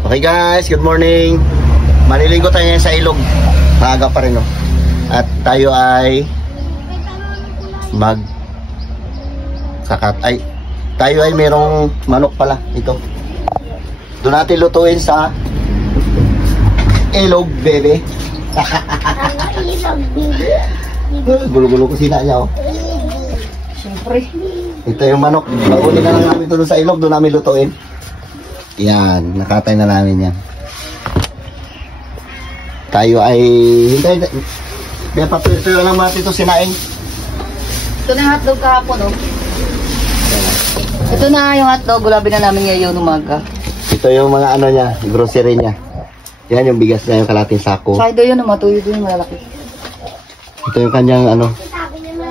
Okay guys, good morning. Maliligo tayo ngayon sa ilog. Maaga pa rin, no? At tayo ay tayo ay merong manok pala. Ito. Doon natin lutuin sa ilog, bebe. Gulo-gulo ko sina niya, oh. Siyempre. Ito yung manok. Bauli na lang namin ito doon sa ilog. Doon namin lutuin. Yan. Nakatay na namin yan. Tayo ay... Hintay. Kaya papirito lang natin ito sinaing. Ito na yung hotdog kahapon, oh. Ito na yung hotdog. Gulabin na namin ngayon umaga. Ito yung mga ano niya. Grocery niya. Yan yung bigas niya. Yung kalating sako. Side yun, matuyo yung malalaki. Ito yung kanyang ano.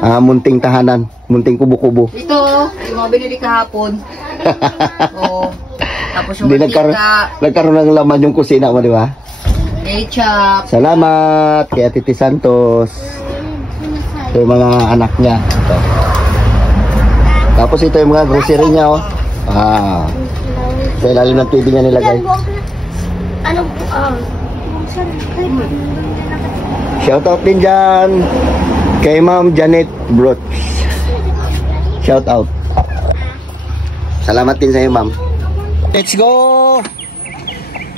Munting tahanan. Munting kubo-kubo. Ito, yung mga binili kahapon. Oo. Tapos yung hindi nagkaroon ng laman yung kusina mo, di ba? Ketchup. Salamat kay Titi Santos. Ito yung mga anak niya. Ito. Tapos ito yung mga grocery niya, oh. Sa ilalim ng TV niya nilagay. Shoutout din dyan kay Ma'am Janet Brooch. Shoutout. Salamat din sa iyo, ma'am. Let's go!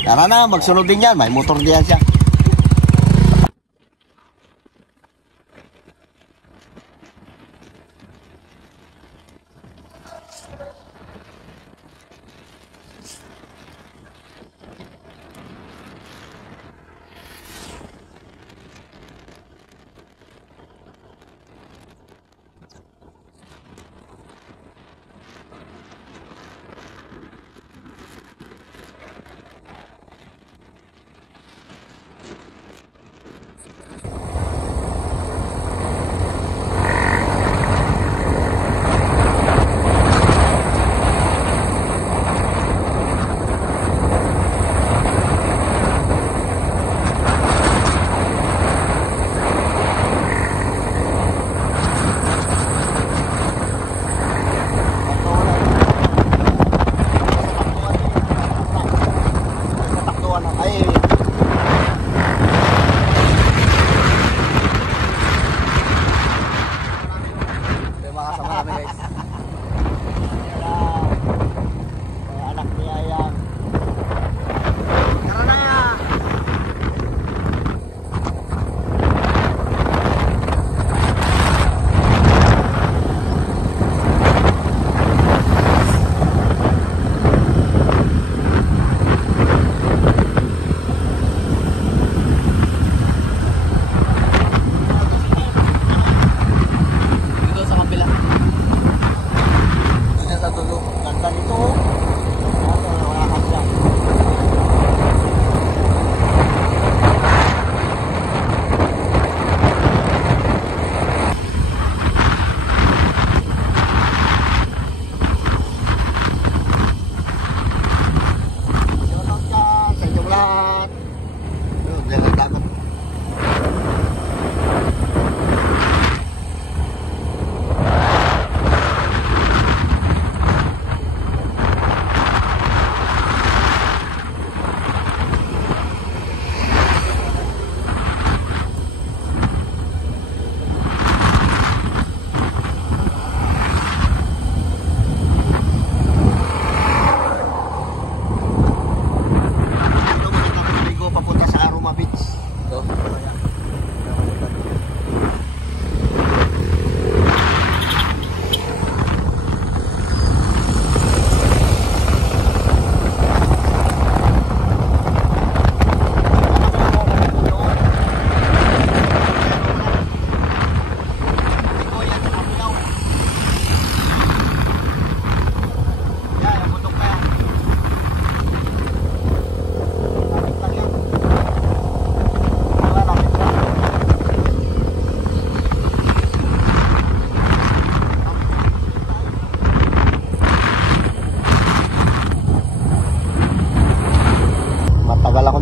Tara na, magsunod din yan. May motor diyan siya.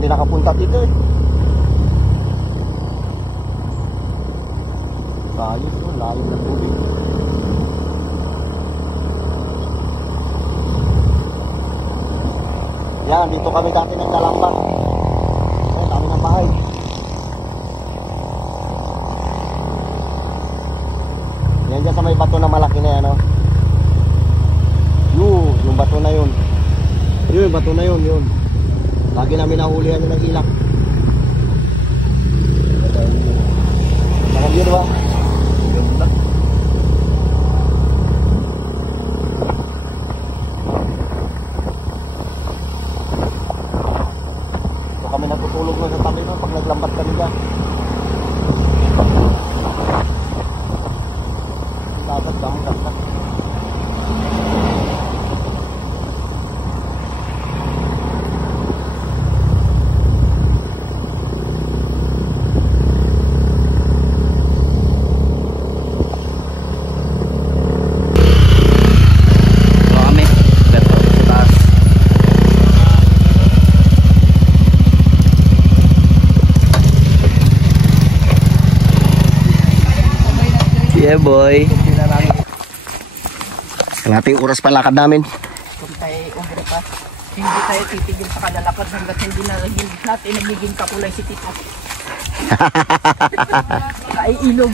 nakapunta dito eh. Ayos oh, layo ng tubig. Yan, dito kami dati naglalakad. Ayan, dami ng bahay. Yan dyan sa may bato na malaki na yan, oh. Yung bato na yun. Yun, yung bato na yun, yun. Lagi namin nahulihan yun ng ilak. Nakag yun, diba? So kami natutulog na sa tabi nun pag naglambat kami dyan. Dapat kami ganda. Yeah, boy. Ang ating oras palakad namin. Kung tayo umbre pa, hindi tayo titigil sa kalalakad hanggat hindi natin nagiging kakulay si Tito. Ay ilog.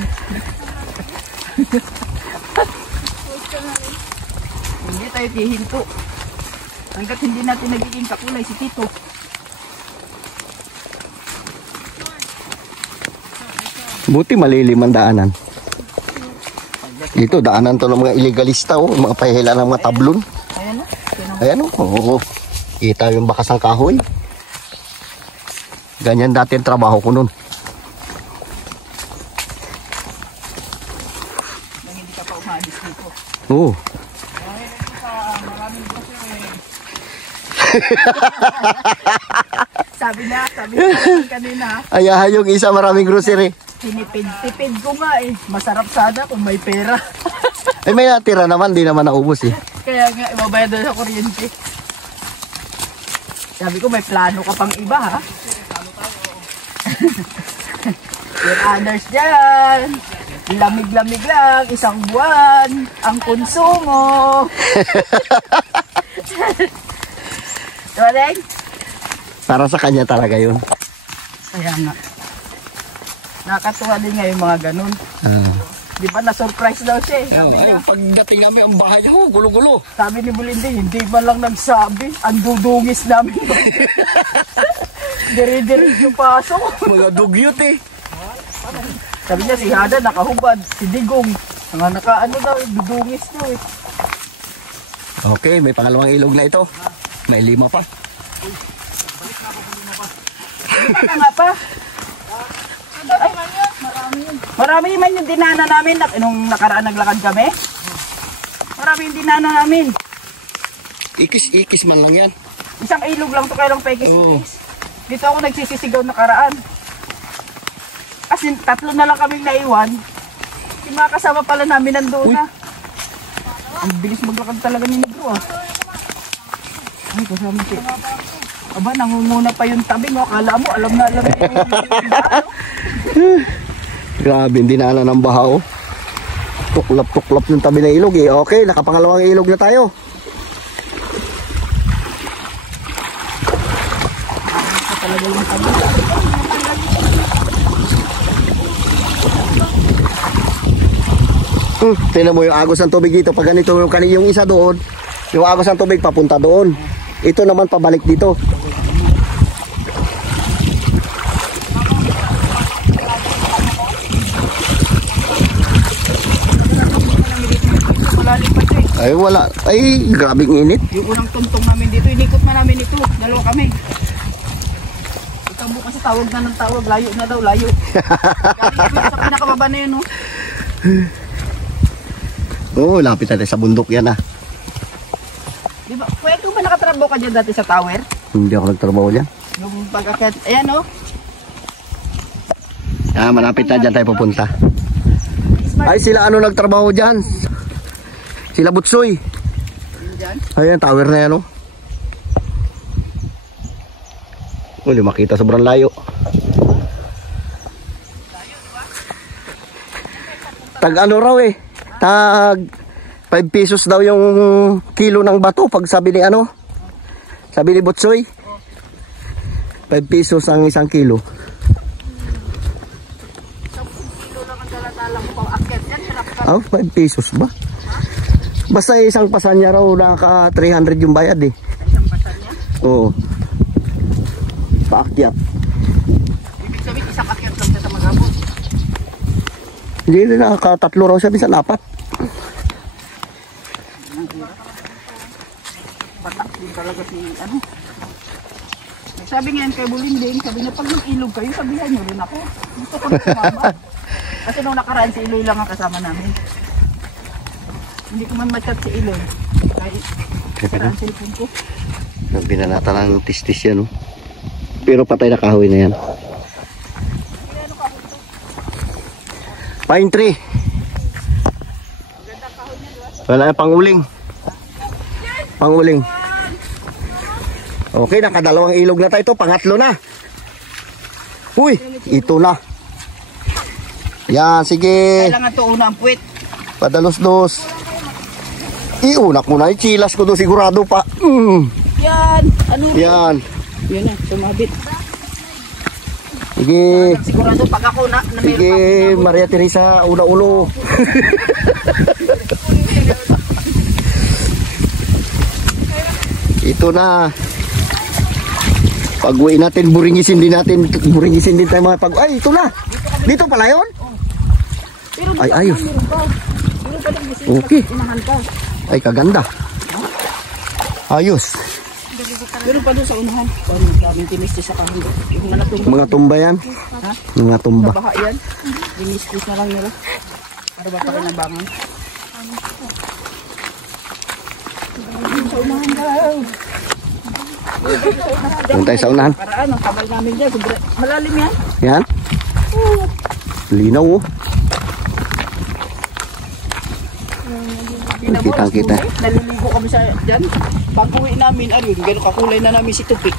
Hindi tayo tihinto hanggat hindi natin nagiging kakulay si Tito. Buti malilim ang daanan. Dito, daanan to ng mga illegalista, oh, mga pahihila ng mga tablon. Ayan o. Ayan o, oh, kita yung bakas ng kahoy. Ganyan dati ang trabaho ko nun. Nang hindi ka pa umalis dito. Oo. Sabi na kanina. Ayahan yung isa, maraming grocery. Tinipid ko nga eh. Masarap sana kung may pera. Ay, may natira naman, di naman naubos eh. Kaya nga, ibabayad doon sa kuryente. Sabi ko, may plano ka pang iba ha. Your honors dyan. Lamig-lamig lang, isang buwan. Ang konsumo. Diba, Para sa kanya talaga yun. kaya nga. Nakatuwa din nga yung mga ganun. Di ba na-surprise daw siya eh. Sabi niya, Pagdating namin ang bahay, oh, gulo-gulo. sabi ni Bulindi, hindi man lang nagsabi. Ang dudungis namin. Diri-diri yung pasok. Mga dugyot eh. Sabi niya si Hada nakahubad, si Digong. Nakaano daw, dudungis daw eh. Okay, may pangalawang ilog na ito. May 5 pa. Ano nga pa? Marami man yung dinana namin nung nakaraan naglakad kami. Marami yung dinana namin. Ikis-ikis man lang yan. Isang ilog lang to kailang pekis-ikis. Oo. Dito ako nagsisisigaw nakaraan. Kasi 3 na lang kaming naiwan. Yung mga kasama pala namin nandoon na. Ang bilis maglakad talaga ni Negro ah. Ay, kasama siya. Aba, nangunguna pa yung tabing. Akala mo, alam na yung Grabe, hindi na ng baha oh. Tuklap-tuklap yung tabi ng ilog eh. Okay, nakapangalawang ilog na tayo. talaga yung tabi. Tingnan mo yung agos ng tubig dito. Pag ganito yung isa doon, yung agos ng tubig papunta doon. Ito naman pabalik dito. Ay wala. Ay grabing init. Yung unang tuntong namin dito, inikot na namin ito. Dalawa kami. Ikaw bukas sa tawag na ng tawag. Layo na daw, layo. Galing sa pinakababa na yun, no? Oo, lapit natin sa bundok yan ah. Diba, kuya, ikaw ba nakatrabaho ka dyan dati sa tower? Hindi ako nagtrabaho dyan. Yung pag-akit, ayan, no? Ah, malapit na dyan tayo pupunta. Ay sila ano nagtrabaho dyan? Sila Butsoy. Dyan? Ayan, tower na yan oh. Uli, makita sobrang layo. Tag ano raw eh. Tag 5 pesos daw yung kilo ng bato pag sabi ni ano. Sabi ni Butsoy, 5 pesos ang 1 kilo. 10 kilo lang ang dala-dalang pang akyat yan. Hirap ka. 5 pesos ba? Basta isang pasan niya raw, naka 300 yung bayad eh. Isang pasan niya. Oo. Paakyat. Ibig sabihin, isang akyat lang siya sa magabot. Hindi rin, nakatatlo raw siya, minsan 4. Batak din talaga si ano. Sabi ngayon kay Bulinding, sabi niya pag mag-ilog kayo, sabihan niyo rin ako. Gusto ko na sumama. Kasi nung nakaraan si Iloy lang ang kasama namin. Hindi ko man ma-chat si Iloy. Kahit sira ang cellphone ko. Binanata ng tistis yan, no? Pero patay na kahoy na yan. Pine tree. Wala yung panguling. Panguling. Okay, nakadalawang ilog na tayo. Ito, pangatlo na. Uy, ito na. Yan, sige. Kailangan to una ang puwit. Padalos-dos. Iunak mo na. Chilas ko doon sigurado pa. Yan. Ano? Yan. Yan na, sumabit. Sige. Sigurado pag ako na Sige, Maria Teresa, ulo-ulo. Ito na. Pag-uwi natin, buringisin din natin. Buringisin din tayo mga pag... Ay, ito na. Dito pala yun? Ay, ayos. Okay. Ay, kaganda. Ayos. Pero pa doon sa unahan. Daming tinistis sa kahanda. Yung anak ko. Mga tumba yan. Ha? Mga tumba. Baha yan. Tinistis na lang nila. Para ba pala nabangan? Sa unahan daw. Doon tayo sa unahan. Paraan, ang kabal namin dyan. Malalim yan. Yan. Linaw, oh. Kitang-kita. Naliligo kami sa dyan. Pag-uwi namin, ayun, gano'ng kakulay na namin si Tupik.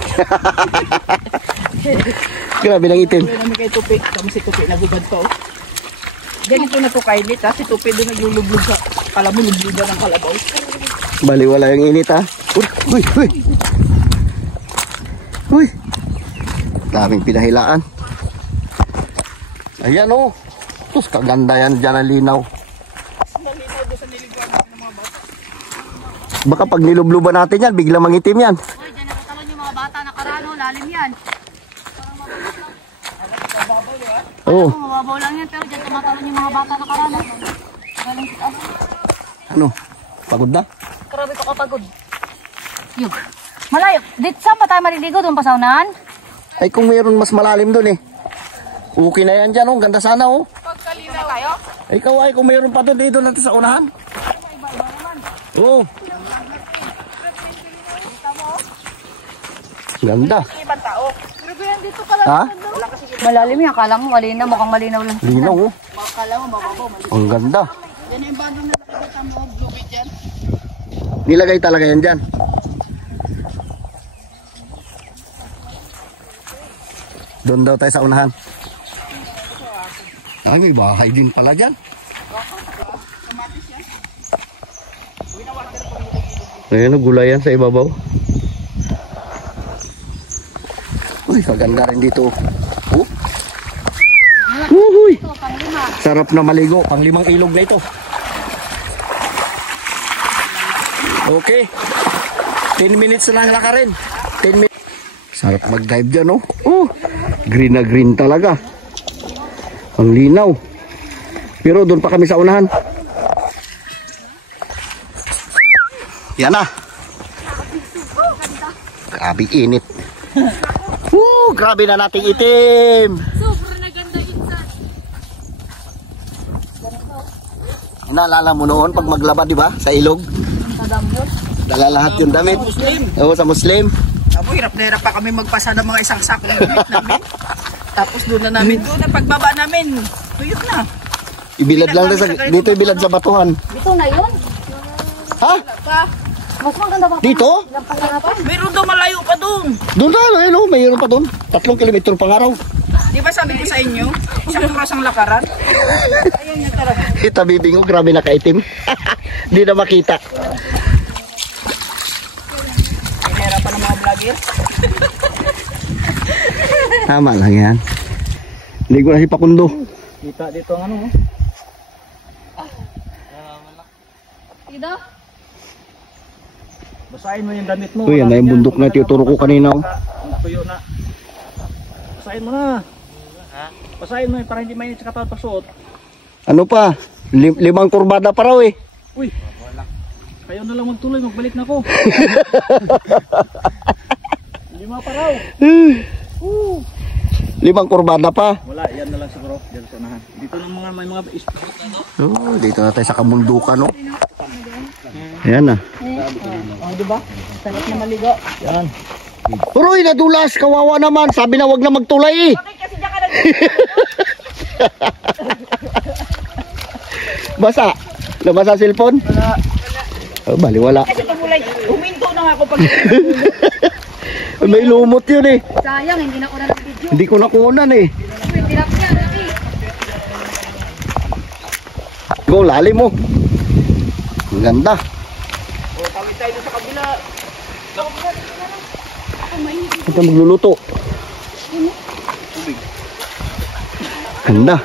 Grabe ng itim. Kulay namin kay Tupik. Kami si Tupik, nagubad pa, oh. Ganito na to kainit, ha? Si Tupik doon naglulublog sa kalamulublugan ng kalabaw. Baliwala yung init, ha? Uy, uy. Uy. Daming pinahilaan. Ayan, oh. Tus, kaganda yan dyan ang linaw. Baka pag nilubluban natin yan, biglang mangitim yan. Uy, dyan nakatalon yung mga bata na karano, lalim yan. Oo. Kung mababaw lang yan, pero dyan tumatalon yung mga bata na karano. Galing sit up. Ano? Pagod na? Grabe ko kapagod. Yug. Malayo. Dito saan pa tayo maliligo? Doon pa sa unahan? Ay, kung mayroon mas malalim doon eh. Okay na yan dyan, oh. Ganda sana, oh. Pagkalinaw tayo? Ay, ikaw ay, kung mayroon pa doon, dito natin sa unahan. Oo. Ganda. Ibang tao. Grabe yan dito pala. Ha? Malalim yan. Akala mo malinaw. Mukhang malinaw lang. Linaw, oh. Makakala mo, mababaw. Ang ganda. Yan yung bagong nakikita mo, bluebit yan. Nilagay talaga yan dyan. Doon daw tayo sa unahan. Ay, may bahay din pala dyan. Ayan, gulayan sa ibabaw. Uy, kaganda rin dito. Oh. Uhuy. Sarap na maligo. Pang-5 ilog na ito. Okay. 10 minutes na lang lakarin. 10 minutes. Sarap mag-dive dyan, oh. Oh, green na green talaga. Ang linaw. Pero doon pa kami sa unahan. Yan na. Grabe init. Grabe na nating itim. Sobrang naganda insan. Naalala mo noon pag maglaba, di ba? Sa ilog. Dala lahat yung damit. Muslim. Oo, sa Muslim. Abo, hirap na hirap pa kami magpasa ng mga isang sakong damit namin. Tapos doon na namin, doon na pagbaba namin, tuyot na. Ibilad lang na sa, dito ibilad sa batuhan. Dito na yun. Ha? Mas maganda pa. Dito? Meron daw malayo pa doon. Doon na, ayun, oh, mayroon pa doon. 3 kilometro pang araw. Di ba sabi ko sa inyo, isang oras ang lakaran? Ayun niya talaga. Kita bibingo, grabe nakaitim. Di na makita. Hinahirapan ng mga vlog gear. Tama lang yan. Hindi ko na si Pakundo. Kita dito ang ano. Ida? Basahin mo yung damit mo. Uy, yan na yung bundok na tinuturo ko kanina. Oh. Tuyo na. Basahin mo na. Basahin mo para hindi mainit sa katawan pagsuot. Ano pa? 5 kurbada pa raw eh. Uy. Kayo na lang magtuloy, magbalik na ako. 5 pa raw. 5 kurbada pa. Wala, yan na lang siguro. Diyan sa unahan. Dito ng mga may mga spot na no. Oh, dito na tayo sa kabundukan, no. Ayan na. Oh, di ba? Sarap na maligo. Yan. Uroy, nadulas, kawawa naman. Sabi na wag na magtulay eh. Bakit kasi diyan ka nag Basa. Nabasa cellphone? Wala. Oh, bali wala. Kasi tumulay. Huminto na nga ako pag May lumot yun eh. Sayang, hindi na ko na video. Hindi ko nakunan eh. Hindi na yan, laki. Go, lalim mo. Ang ganda. O, tawid tayo doon sa kabila. Ito magluluto. Ganda.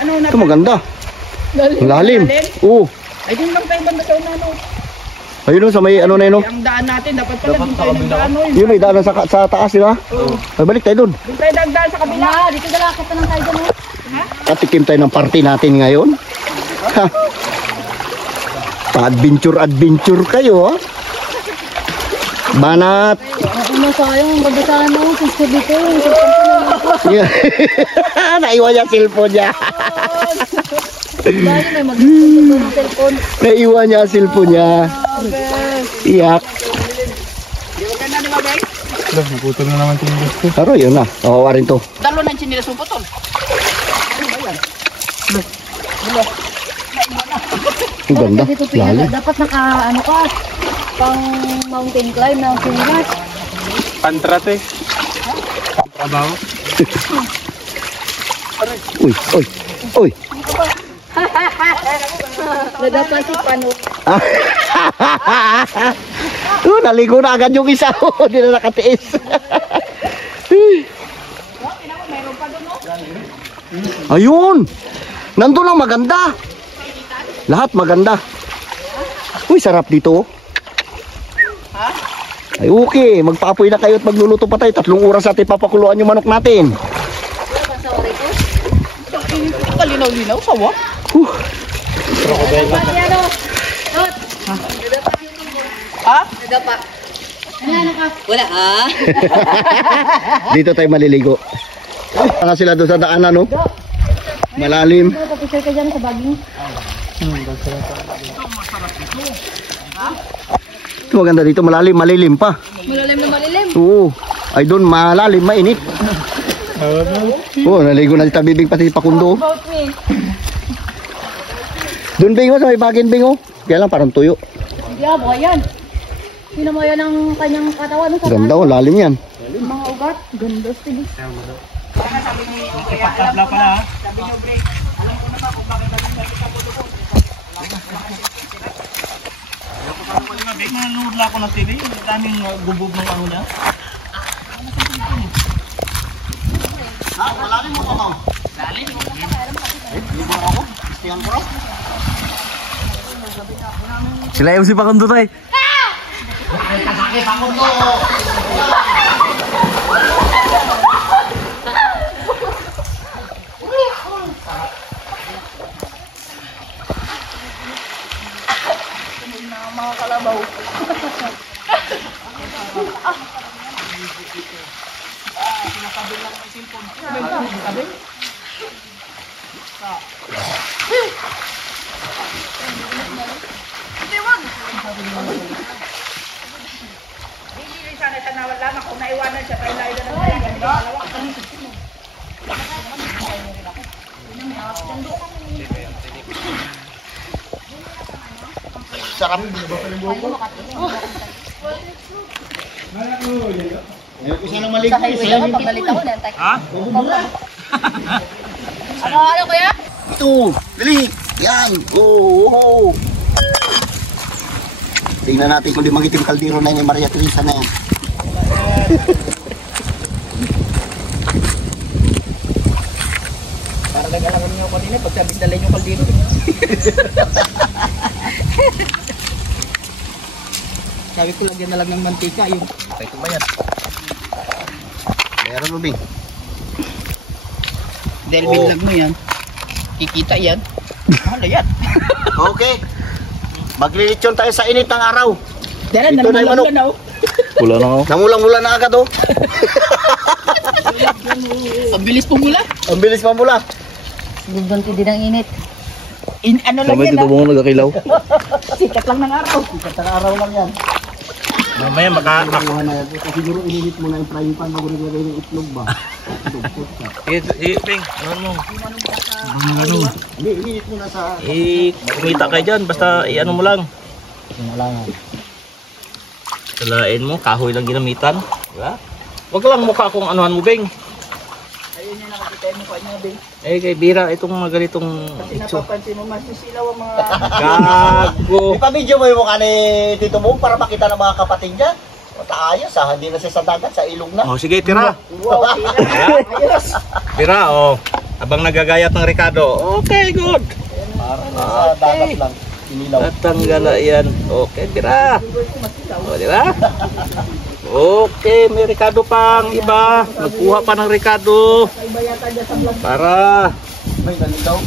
Ano na? Ito maganda. Ang lalim. Oo. Ay, din lang tayo banda sa unano. Ayun o, sa may ano na yun o. Ang daan natin, dapat pala din tayo nagdaan. Yun, may daanan sa taas, di ba? Oo. Ay, balik tayo dun. Doon tayo nagdaan sa kabila. Dito dalakot na lang tayo dyan. Katikim tayo ng party natin ngayon. Ha? Pa-adventure kayo, ha? Banat. Ano sayang, babasaan ako. Gusto dito. Naiwan niya cellphone niya. Dahil may mag-gusto ng cellphone. Naiwan niya ang cellphone niya. Iyak. Di ba ganda ni Mabay? Naputol na naman yung gusto. Pero yun na. Kawawa rin to. Dalo na yung chinilas mo putol. Ang ganda. Dito Lalim. dapat naka ano ka. Pang mountain climb ng sinilas. Pantrate. Trabaho. Uy, uy, uy. Nadapan si Panok. Naligo na agad yung isa. Hindi na nakatiis. Ayun. Nandun ang maganda. Lahat maganda. Uy, sarap dito. Ay, okay. Magpaapoy na kayo at magluluto pa tayo. 3 oras natin papakuluan yung manok natin. Kalinaw-linaw, sawa. Ha? Nadapa. Ano ka? Wala ah. Dito tayo maliligo. Nga sila doon sa daanan, no? Malalim. Papisil ka dyan sa baging. Ito maganda dito, malalim, malilim pa. Malalim na malilim. Oo. Ay doon, malalim, mainit. Oo, naligo na dito bibig pati si Pakundo. About me. Doon bingo sa may bagin bingo. Kaya lang parang tuyo. Hindi ah, buhay yan. Sino mo yan ang kanyang katawan sa Ganda oh, lalim yan. mga ugat. Ganda sige. Ipagkabla pala ha. Big na nanood lang ako ng TV. Daming gubog ng ano niya. Malalim mo pa, ma'am. Sila yung si Pakundo tayo. Mga kalabaw. Hindi sana tanawan lang ako naiwanan siya kay Laila na Sarap. Ayaw ko sana maligo. Pagdalit ako na. Ha? Ano kuya? Ito, dali. Yan. Oo. Tingnan natin kung di magitim kaldero na yun ni Maria Teresa na yan. Para nag-alangan nyo kanina, pag sabi dalay nyo kaldero. Sabi ko, lagyan na lang ng mantika yung... Ito ba yan? Meron mo, Bing. Dahil Oh. binlag mo yan, kikita yan. Ano yan? Okay. Maglilitsyon tayo sa init ng araw. Dahil Ito na yung manok. na oh. Wala na ako. Namulang-mula na agad, oh. Ang bilis pumula. Ang bilis mamula. Gugunti din ang init. Ano lang Kamay yan dito mo nagakilaw. Sikat lang ng araw. Sikat ng araw lang yan. Mamaya Nakuha na yan. Siguro ininit mo na yung frying pan bago naglagay ng itlog ba? Ping, ano mo? Hindi, ininit mo na sa... Kumita kayo dyan, basta i-ano mo lang. Kinalangan. Salain mo, kahoy lang ginamitan. Diba? Huwag lang mukha kung anuhan mo, Bing. Ayun yung nakakita yung mukha niya, Bing. Eh, kay Bira, itong mga ganitong Kasi itso. napapansin mo, masisilaw ang mga... Gago. Ipa-video mo yung mukha ni Tito Mo para makita ng mga kapatid niya. Ayos ha, hindi na siya sa dagat, sa ilog na. Oh, sige, tira. Wow, tira. Ayos. Tira, oh. Habang nagagayat ng Ricardo. Okay, good. Parang sa dagat lang. Inilaw. Natanggal na yan. Okay, tira. O, tira. Okay, may Ricardo pang iba. Nagkuha pa ng Ricardo. Iba yata dyan sa vlog. Para. May nalilaw.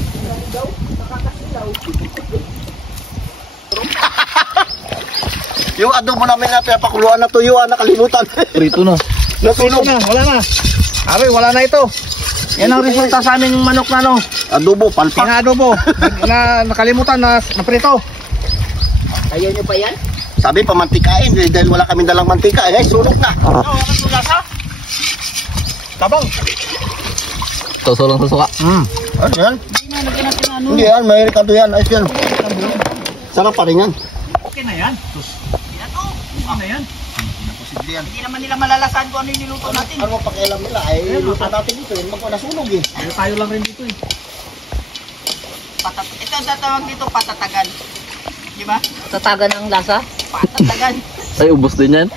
Yung adobo namin na pinapakuluan na tuyuan, nakalimutan. Prito na. Nasunog na, wala na. Aray, wala na ito. Yan ang resulta sa aming manok na no. Adobo, palpak. Pinadobo. Nakalimutan na naprito. Ayaw nyo pa yan? Sabi pamantikain, dahil wala kaming dalang mantika. Eh, sunog na. Ano ang sulasa? Tabang. Toso lang sa suka. Ano yan? Hindi na, lagyan natin ano. Hindi yan, may Ricardo yan. Ayos yan. Sarap pa rin yan. Okay na yan. Yan o. Okay na yan. Posible yan. Hindi naman nila malalasan kung ano yung niluto natin. Ano mo pakialam nila? Ay, luto natin dito. Yung magpapasunog eh. Pero tayo lang rin dito eh. Ito ang tatawag dito, patatagan. Di ba? Tatagan ang lasa. Patatagan. Ay, ubos din yan.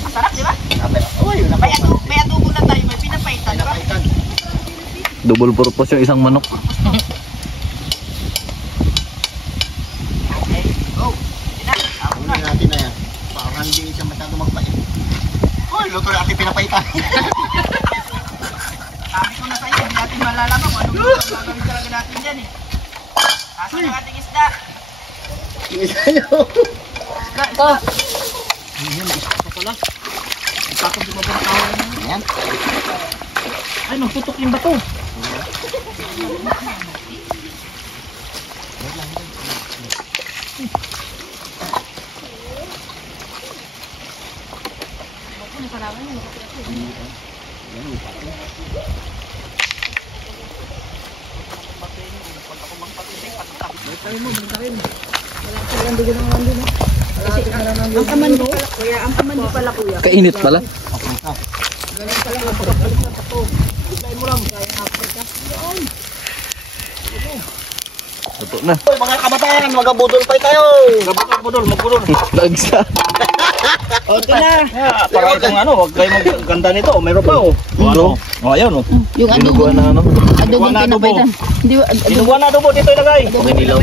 Masarap, di ba? Uy, May adobo na tayo, may pinapaitan, di ba? Double purpose yung isang manok. Okay, go. Ano natin na yan? Parang hindi siya masyado magpait. Uy, luto natin pinapaitan. Sabi ko na sa'yo, hindi natin malalaman kung anong luto ang gagawin talaga natin dyan eh. Asan ang ating isda? Inisayo. Ito. Yan. Ay, nagtutok yung bato. Ang kamando, kuya, ang kamando pala kuya. Kainit pala. Ito na. Uy, mga kabataan, magabudol pa tayo. Budol, magbudol. Lagsa. Okay na. Para itong ano, huwag kayo magganda nito. Mayroon pa oh. Ano? Oh, ayan oh. Yung Dinuguan na ano. adobong Wala adobo. pinapaitan. Hindi, Kinuha na adobo dito ilagay. Kinilaw.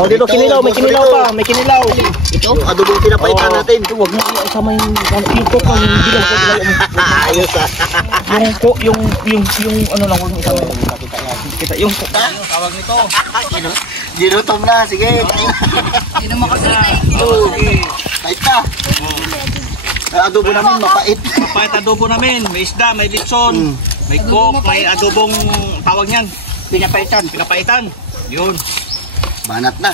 Oh, dito kinilaw, may kinilaw pa, may kinilaw. ito. Yung adobong pinapaitan natin. Huwag mo isama yung cook ang dilaw ko dilaw. Ayos ah. Yung cook, yung ano lang huwag mo isama. Kita yung cook. Tawag nito. Ginutom na, sige. Hindi naman kasi Pait ka. Adobo namin, mapait. Mapait adobo namin, may isda, may litson, may cook, may adobong tawag niyan. Pinapaitan. Yun. Banat na.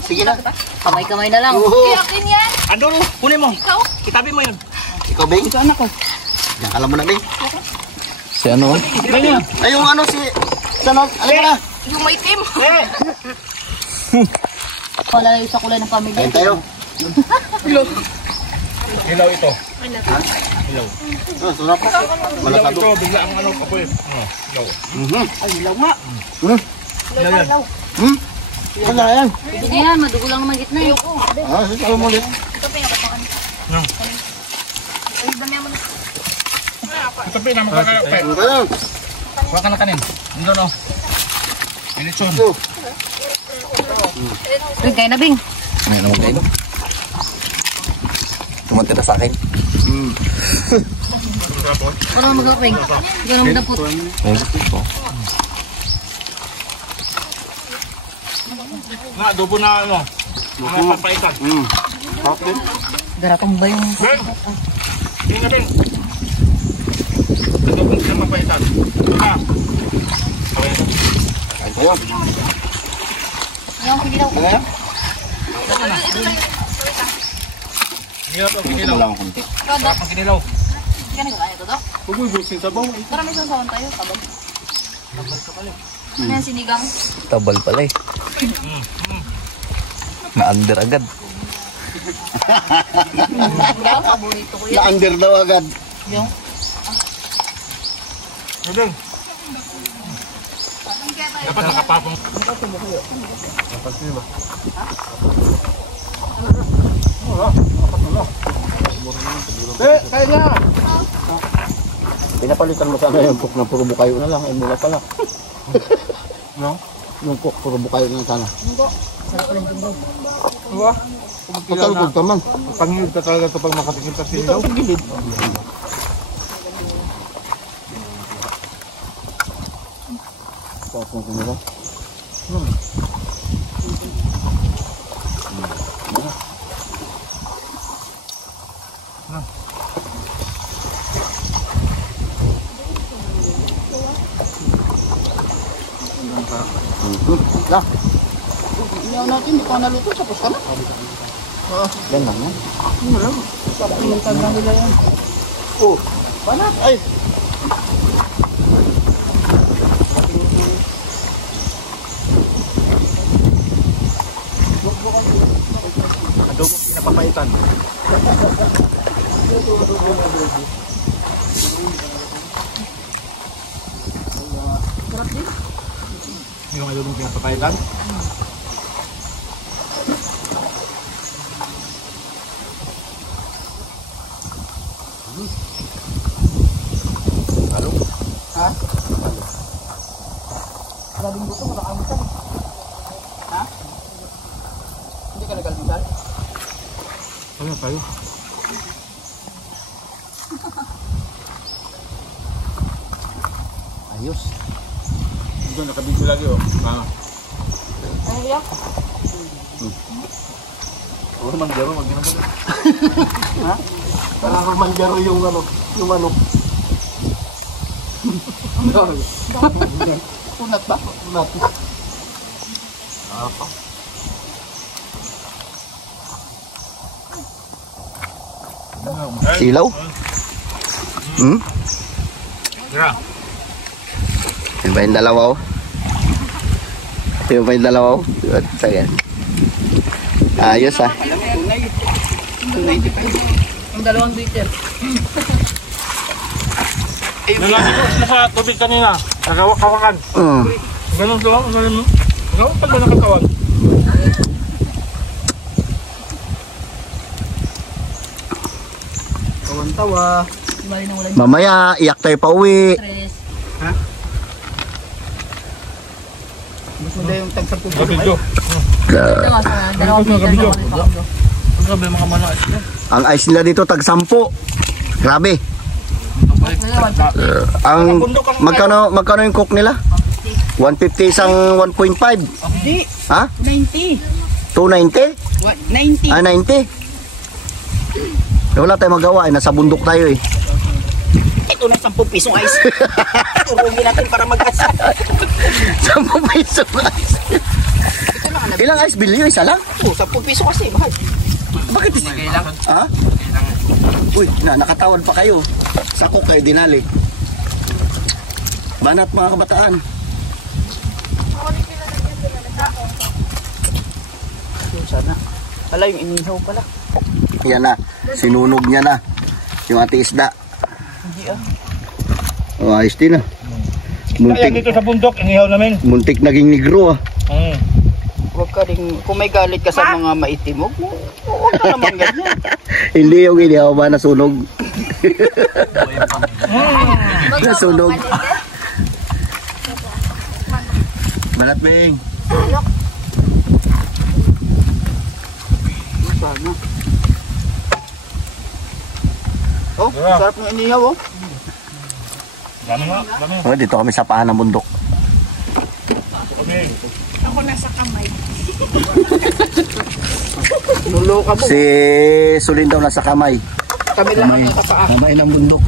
Sige na. Kamay-kamay na lang. Oo. akin yan. Andun, kunin mo. Kitabi mo yun. Ikaw, Beng? Ito anak ko. Yan, alam mo na, Beng. Si ano? Ganyan. Ay, yung ano si... Sanot, alam mo na. Yung may team. Wala yung sa kulay ng pamilya. Ayun tayo. Hilaw ito. Ah, sarap. Malakado. Ito, bigla ang ano kapoy. Hilaw. Ay, ilaw nga. Ano yan? Pwede yan, madugo lang naman gitna eh. Ah, sige, alam mo ulit. Ito pa yung Tapi na magkakayo. Huwag ka na kanin. Nandun o. Minitsun. Ring kayo na, Bing. Ngayon naman kayo. Tumunti na sa akin. Ano naman magawa, Bing? Hindi ko naman magdapot. Nga, adobo na ano. Mga papaitan. Garatong ba yung... Hindi na din. Adobo na papaitan. Ha? Okay. Ayun. Yung kinilaw ko. Kinilaw to, kinilaw. Wala akong konti. Ikaw, Dok. Ang kinilaw. Hindi ka nagkakaya ito, Dok. Uy, busing sabaw. Para may sasawan tayo, tabag. Ano yan, sinigang? Tabal pala eh. Na-under agad. Yung paborito ko yan. Na-under daw agad. Yung... Nandun. Dapat nakapapong. Kaya na. Pinapalitan mo sana yung cook na puro bukayo na lang. Ay mula pala. No? Yung cook puro bukayo na sana. Diba? Matalgod ka man. Pangilid ka talaga kapag makatikim sa sinilaw. Tapos mo kumila. Lah. Iyaw natin, hindi pa naluto, tapos ka na. Yan lang yan. Pinuntan lang nila yan. Oh, banat. Ay. Adobong pinapapaitan. Yung adobong pinapapaitan? Ha? Grabing gusto mo, nakamutan. Ha? Hindi ka nag-almusal? Ano tayo? Ayos. Doon, nakabidyo lagi oh. Ano yan? Oo, manggaro, mag-ginagawa. Ha? Parang manjaro yung ano, yung manok. Kunat ba? Kunat. Apa? Silaw? Hmm? Yeah. Yung ba yung dalawa oh? Yung ba yung dalawa oh? Sige. Ayos ah. Yung 2 liter. Nalagi ko sila sa tubig kanina. Nagawak-kawakan. Ganun doon, ganun mo. Nagawak pa ba nakatawag? Tawa. Bali na wala yung Mamaya, iyak tayo pa uwi. Tres. gusto na yung tag-10 Kabidyo. Dalawa sa 2 liter. Grabe mga manas niya. Ang ice nila dito tag 10. Grabe. Ang magkano yung cook nila? 150 isang 1.5. Hindi. Ha? 90. 290? 90. Ah, 90. Wala tayong magawa eh. Nasa bundok tayo eh. Ito na 10 pisong ice. Turungin natin para mag-asa. 10 piso ice. Ilang ice bilyo? Isa lang? Oo, 10 piso kasi. Mahal. Bakit? Ha? Uy, nakatawad pa kayo. Sa cook kayo dinali. Banat mga kabataan. Sana. Pala yung inihaw pala. Yan na. Sinunog niya na. Yung ati isda. Hindi ah. Oh, ayos din ah. Kaya dito sa bundok, inihaw namin. Muntik naging negro ah. Huwag ka rin, kung may galit ka sa mga maitim, huwag naman ganyan. Hindi yung inihaw ba nasunog? Nasunog. Balat Ming. Sana. Oh, sarap ng inihaw oh. Oh, dito kami sa paan ng bundok. Nulo ka mo. Si Sulin daw nasa kamay. Kami lang ang nasa paa. Kamay ng bundok.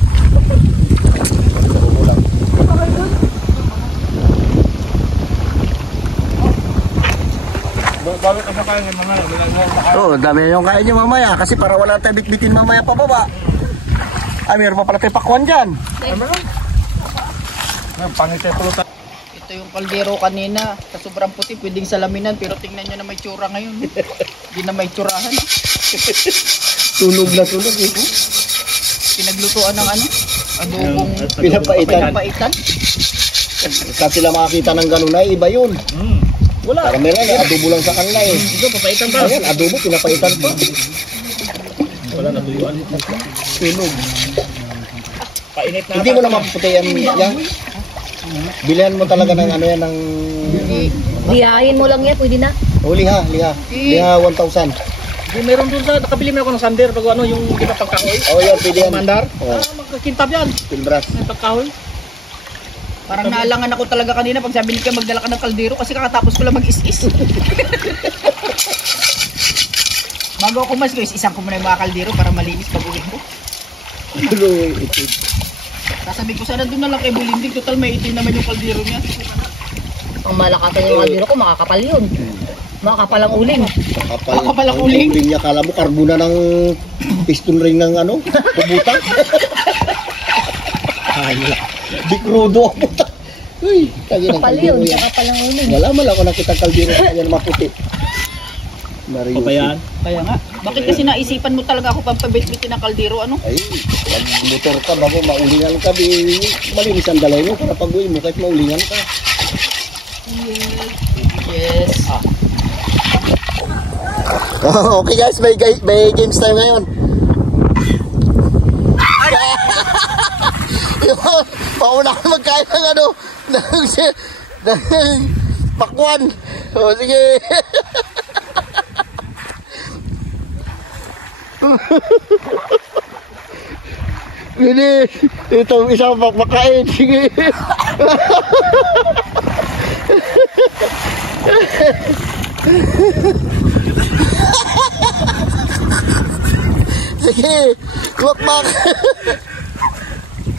Oo, dami na yung kain nyo mamaya. Kasi para wala tayo bitbitin mamaya pa baba. Ay, meron pa pala tayo pakwan dyan. Ito yung kaldero kanina. Sa sobrang puti, pwedeng salaminan. Pero tingnan nyo na may tsura ngayon. Hindi na may tsurahan. Tunog na tunog eh. Pinaglutuan ng ano? Adobong Pinapaitan. pinapaitan. Kasi sila makakita ng ganun ay iba yun. Wala. Para meron, adobo lang sa kanila eh. Ito, papaitan ba? Ayan, adobo, pinapaitan pa. Tunog. Painit na. Hindi mo na mapuputi yan. Bilihan mo talaga ng ano yan, ng... Diyahin mo lang yan, pwede na. Oh, liha. Liha 1,000. Yung meron dun sa, nakabili mo ako ng sander, bago ano, yung di ba pagkahoy? Oh, yan, pwede yan. Mandar? Oh, Magkakintab yan. pilbras. Yung pagkahoy. Parang naalangan ako talaga kanina pag sabi ni Kaya magdala ka ng kaldero kasi kakatapos ko lang mag-is-is. Bago ako mas guys, isang ko muna yung mga kaldero para malinis pag uwi ko. Sasabi ko sana doon na lang kay Bulindig, total may itim naman yung kaldero niya. Ang malakatan yung kaldero ko, makakapal yun. Makakapal ang uling. Makapal ang uling. Uling niya, kala mo karbuna ng piston ring ng ano, kubuta. Ay, di krudo ako. Uy, tagi ng Kapal kaldero yun, yan. makakapal ang uling. Wala man ako nakita kaldero yan maputi. Papayan. Kaya nga, bakit kasi naisipan mo talaga ako pampabit-bitin ng kaldero, ano? Ay, mag-motor ka bago maulingan ka, di malinis ang dalay mo para pag-uwi mo kahit maulingan ka. Yes. Okay guys, may games tayo ngayon. Yun, paunahan magkain ng ano, ng pakwan. O sige. Bilis, ito isang makain, sige. Sige, wakmak.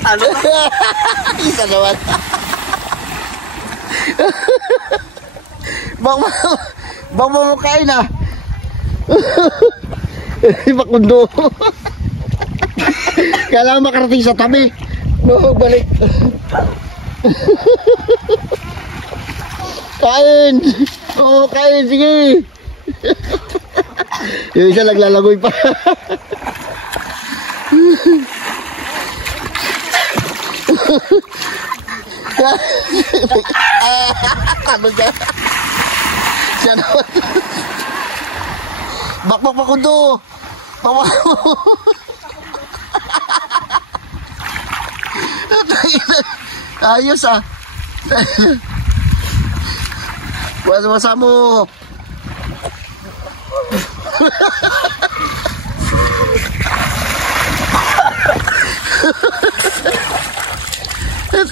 Ano? Isa naman. Bang mamakain ah. Makundo. Kailangan makarating sa tabi. No, balik. Kain. Oo, kain. Sige. Yung isa naglalagoy pa. Ano dyan? Siya naman. Bakbak makundo. Bakbak mo. Ayos ah. Wasa-wasa mo.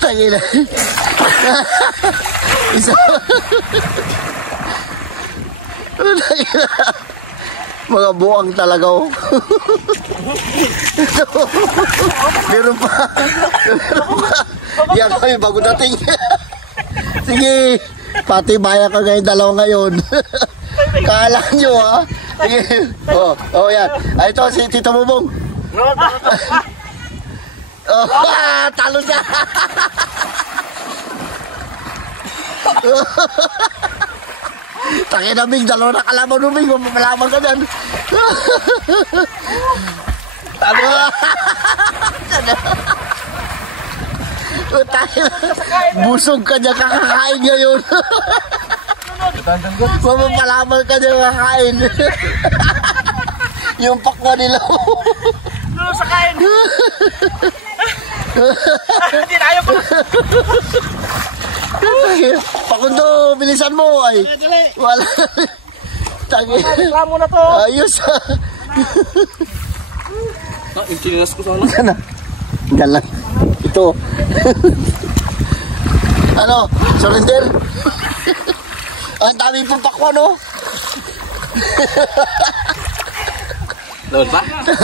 Tangina. Isa. Tangina. Mga buwang talaga oh. Meron pa. Yan kami bago dating. Sige. Pati baya ka ngayon, dalawa ngayon. Kala nyo ha. Sige. Oh yan. Ay ito si Tito Bubong. Oh, talo na. Takin na Bing, dalawa na kalaban mo Bing, mapapalaman ka dyan. Talo. Busog ka dyan, kakakain ngayon. Mapapalaman ka dyan, kakakain. Yung pakwa nila. No, sa kain. Hindi na ayaw pa. Pakundo, bilisan mo ay. Wala. Tangi. Reklamo na to. Ayos. Yung chinilas ko sana. Yan na. Yan lang. Ito. Ano? Surrender? Ang dami pong pakwa, no? Lawan pa?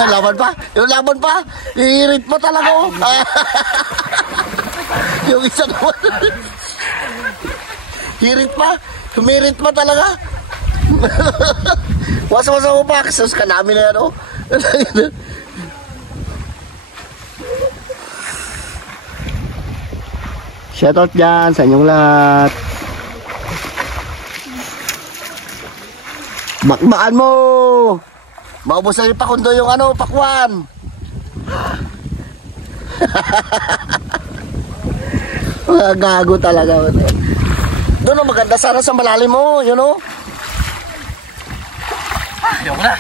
Laban pa? Yung laban pa? Ihirit mo talaga, oh. Yung isa naman. Hirit pa? Humirit pa talaga? Wasa-wasa mo pa. Sus ka namin na yan, oh. Shoutout dyan sa inyong lahat. Bakbaan mo! Maubos na yung pakundo yung ano, pakwan. Mga gago talaga. Doon ang maganda sana sa malalim mo, you know? Ayaw ko na.